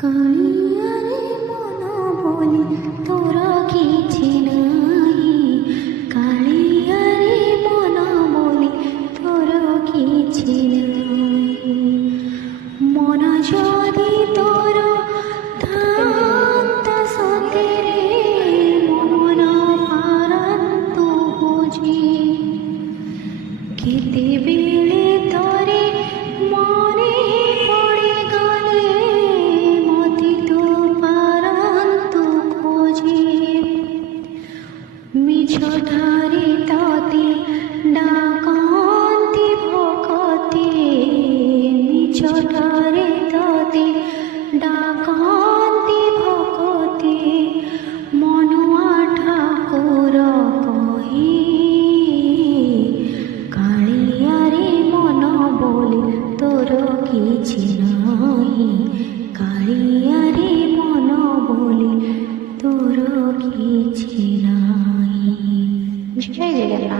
কালিয়ারে মন বলি তোর কিছু নাই, কালিয়ারে মন বলি তোর কিছু নাই। মন যদি তোর থাকতা সতেরে মন পারন্ত বুঝি, কেতেবেলে তরে মনে পড়ে গলে মতি তো পারন্ত খোঁজে। মিছটারে ততে ডাকন্তি ভকতে, মিছটারে ততে ডাকন্তি ভকতে, মনুয়া ঠাকুর কহি কালিয়ারে মন বলি তোর কিছু নাই, কালিয়ারে মন বলি তোর কিছু নাই। জয় জগন্নাথ।